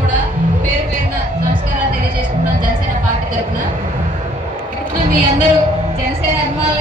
కూడా పేరు పేరున నమస్కారాలు తెలియజేసుకుంటున్నాం జనసేన పార్టీ తరఫున. ఇప్పుడు మీ అందరూ జనసేన అభిమానులు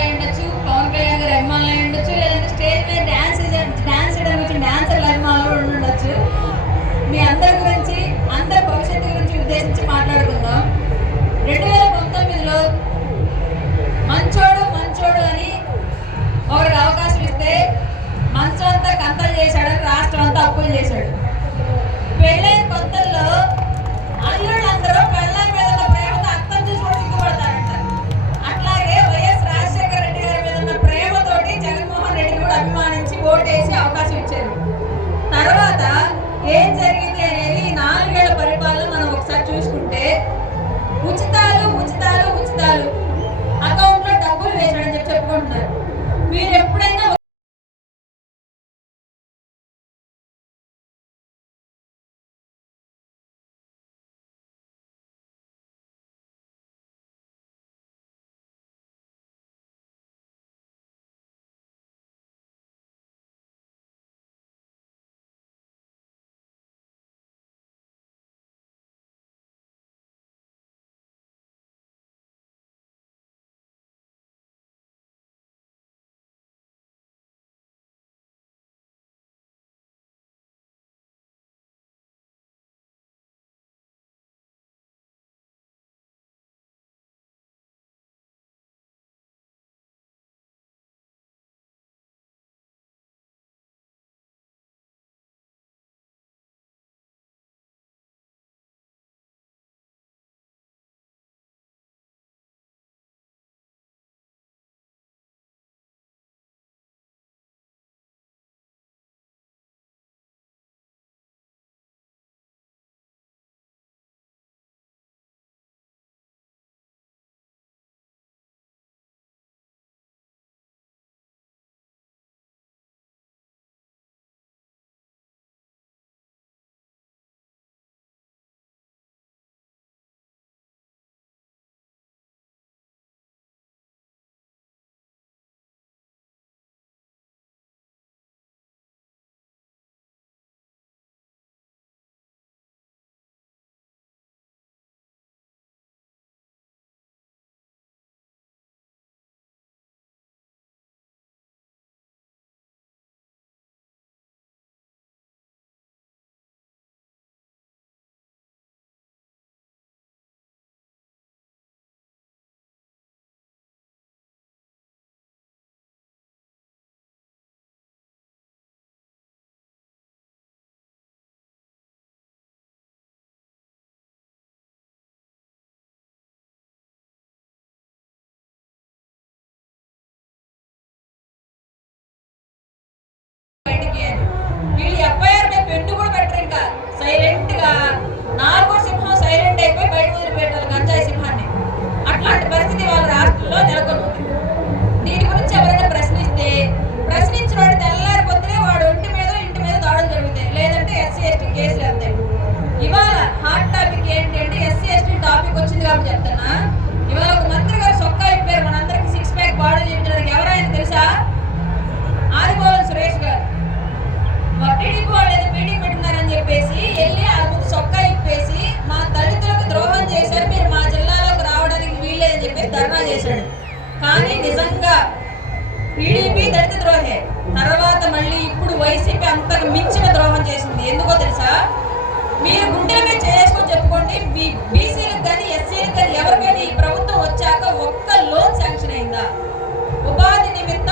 మళ్ళీ ఇప్పుడు వైసీపీ అంతకు మించిన ద్రోహం చేసింది. ఎందుకో తెలుసా? మీరు గుంటల మీద చేసుకొని చెప్పుకోండి మీ బీసీలకు కానీ ఎస్సీలకు కానీ ఎవరికైనా ఈ ప్రభుత్వం వచ్చాక ఒక్క లోన్ శాంక్షన్ అయిందా? ఉపాధి నిమిత్తం